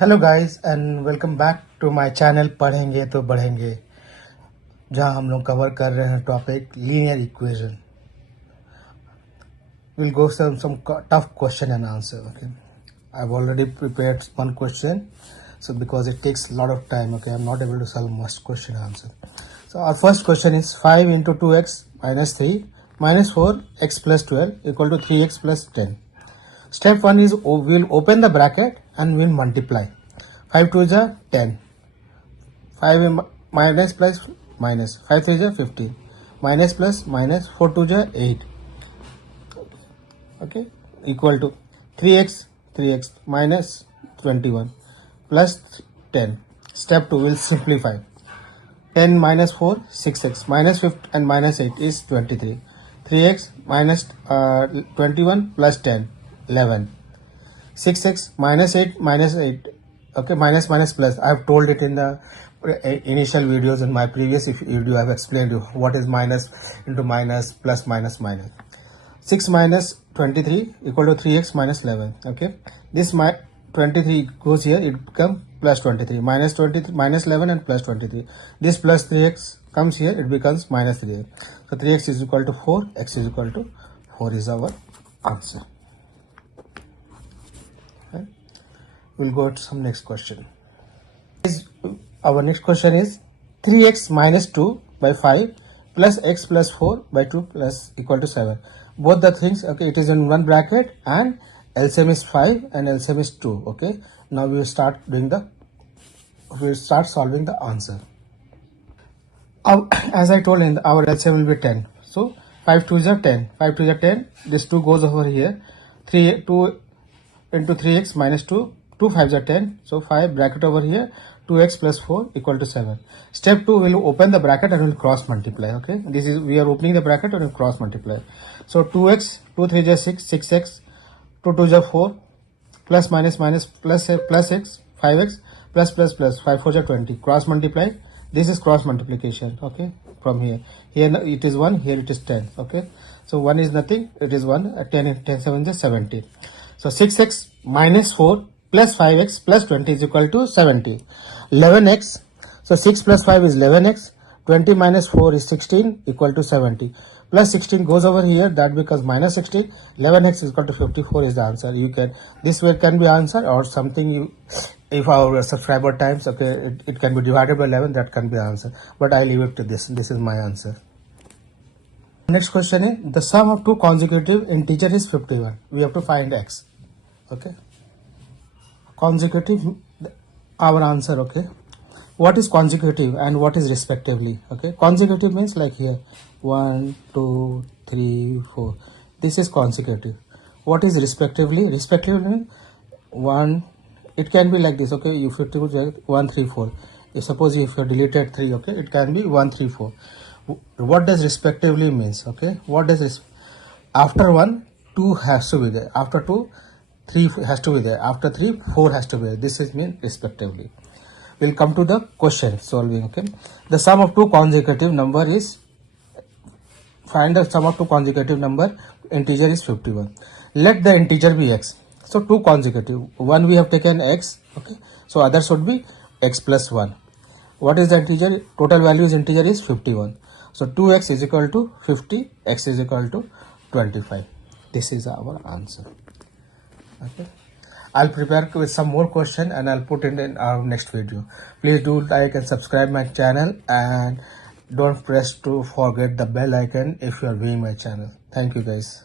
Hello guys and welcome back to my channel पढ़ेंगे तो बढ़ेंगे, जहां हम लोग कवर कर रहे हैं topic linear equation. Will go some tough question and answer. Okay, I've already prepared one question, so because it takes a lot of time, okay, I'm not able to solve much question and answer. So our first question is 5 into 2x minus 3 minus 4x plus 12 equal to 3x plus 10. Step 1 is we'll open the bracket and we'll multiply. 5 2 is 10. 5 minus plus minus. 5 3 is 15. Minus plus minus. 4 2 is 8. Okay. Equal to 3x minus 21 plus 10. Step 2 will simplify. 10 minus 4 6x minus 50 and minus 8 is 23. 3x minus 21 plus 10 11. 6x minus 8 minus 8. Okay, minus minus plus. I have told it in the initial videos. In my previous video I have explained you what is minus into minus, plus minus minus. 6 minus 23 equal to 3x minus 11. Okay, this my 23 goes here, it becomes plus 23. Minus 23 minus 11 and plus 23. This plus 3x comes here, it becomes minus 3x. So 3x is equal to 4, x is equal to 4 is our answer. Okay. We'll go to some next question. Our next question is 3x minus 2 by 5 plus x plus 4 by 2 plus equal to 7. Both the things, okay, it is in one bracket and LCM is 5 and LCM is 2. Okay, now we will start solving the answer. As I told in our LCM will be 10. So 5 2 is 10. 5 2 is 10. This 2 goes over here. 2 into 3x minus 2. 2 5s are 10. So 5 bracket over here. 2x plus 4 equal to 7. Step 2 will open the bracket and will cross multiply. Okay, this is we are opening the bracket and will cross multiply. So 2x 2 3 is 6, 6x 2 2 is 4 plus minus minus plus x 5x plus plus plus 5 4 is 20. Cross multiply. This is cross multiplication. Okay, from here it is 1, here it is 10. Okay, so 1 is nothing, it is 1. 10 7 is 17. So 6x minus 4 plus 5x plus 20 is equal to 70. 11x, so 6 plus 5 is 11x. 20 minus 4 is 16 equal to 70. Plus 16 goes over here, that becomes minus 16. 11x is equal to 54 is the answer. You can, this way can be answer or something you, if our subscriber times, okay, it can be divided by 11, that can be answer. But I leave it to this. This is my answer. Next question is the sum of two consecutive integer is 51. We have to find x. Okay. Consecutive, our answer. Okay, what is consecutive and what is respectively? Okay, consecutive means like here 1 2 3 4, this is consecutive. What is respectively? Respectively means 1, it can be like this. Okay, you 1 3 4. Suppose if you deleted 3, okay, it can be 1 3 4. What does respectively means? Okay, what does after 1 2 has to be there, after 2 3 has to be there, after 3 4 has to be there. This is mean respectively. We'll come to the question solving. Okay, the sum of two consecutive number is, find the sum of two consecutive number integer is 51. Let the integer be x. So two consecutive, one we have taken x. Okay, so other should be x plus 1. What is the integer? Total value is integer is 51. So 2x is equal to 50, x is equal to 25. This is our answer. Okay, I'll prepare with some more question and I'll put it in our next video. Please do like and subscribe my channel and don't forget the bell icon if you are viewing my channel. Thank you guys.